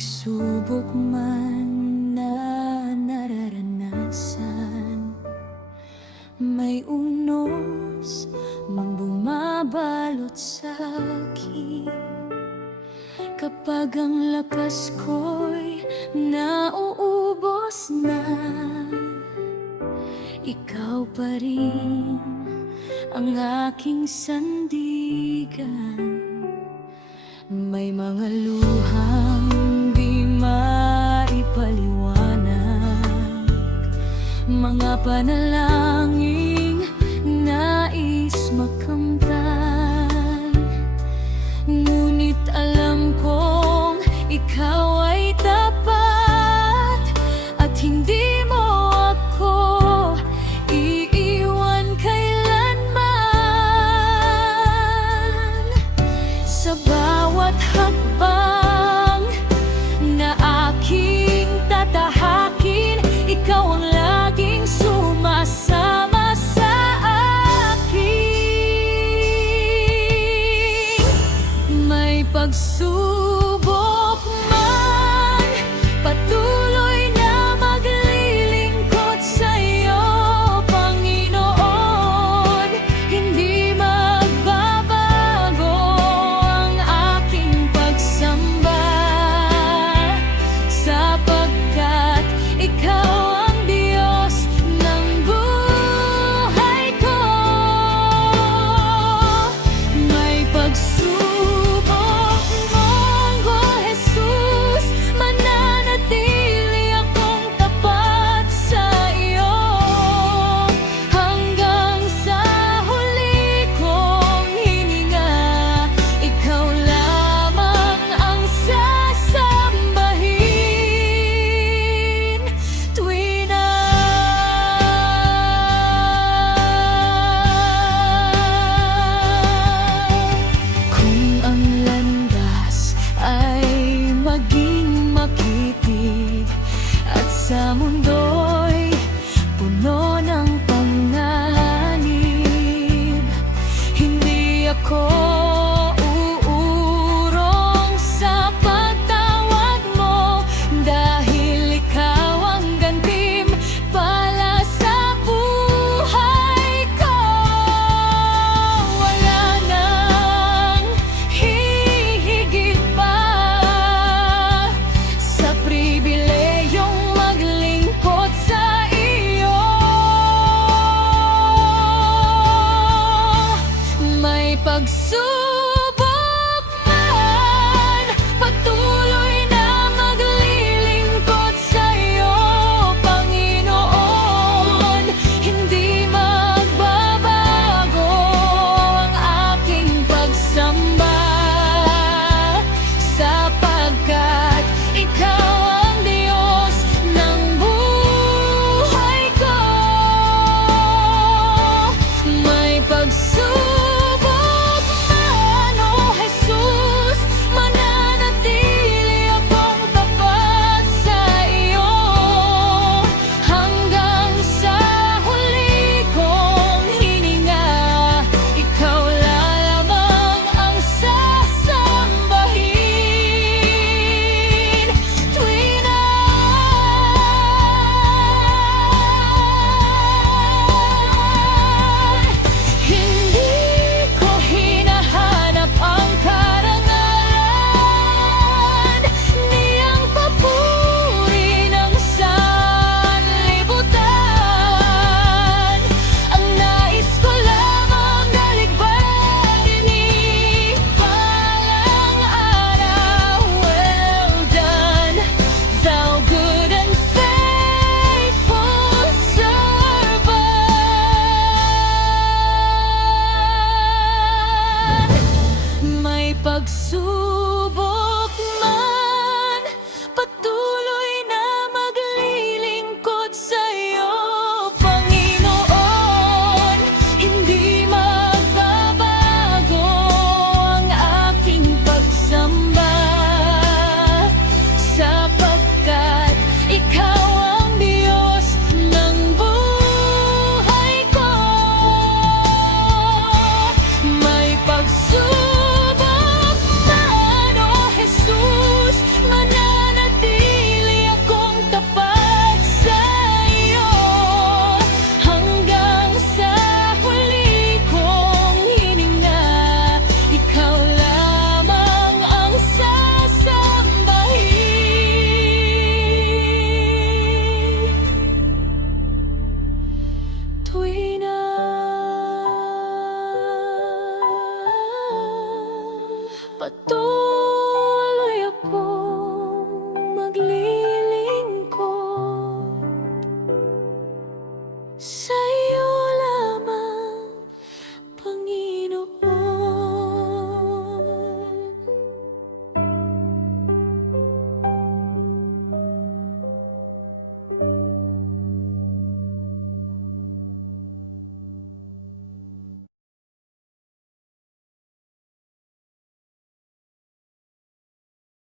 pagsubok man na nararanasan, may unos mang bumabalot sa'kin. Kapag ang lakas ko'y nauubos na, ikaw pa rin ang aking sandigan. May mga luhang di maipaliwanag, mga panalangin nais makamtan. Ngunit alam kong ikaw ay tapat at hindi mo ako iiwan kailanman. Sa bawat hakbang na aking tatahakin, ikaw ang laging sumasama sa akin. May pagsubok man, patuloy na maglilingkod sa'yo, Panginoon. Hindi magbabago ang aking pagsamba, sapagkat ikaw ang Diyos ng buhay ko. May pagsubok, Monggol Jesus, mananatili akong tapat sa iyo, hanggang sa huli kong hininga. Ikaw lamang ang sasambahin tuwing na kung ang landas ay maging makitid at sa mundo'y puno ng panganib. Hindi ako uurong sa pagtawag mo, dahil ikaw ang gantimpala sa buhay ko. Wala nang hihigit pa sa pribilehong maglingkod sa iyo. May pagsubok man, patuloy na maglilingkod sa'yo, Panginoon. Hindi magbabago ang aking pagsamba, sapagkat ikaw ang Diyos ng buhay ko. May pagsubok man, patuloy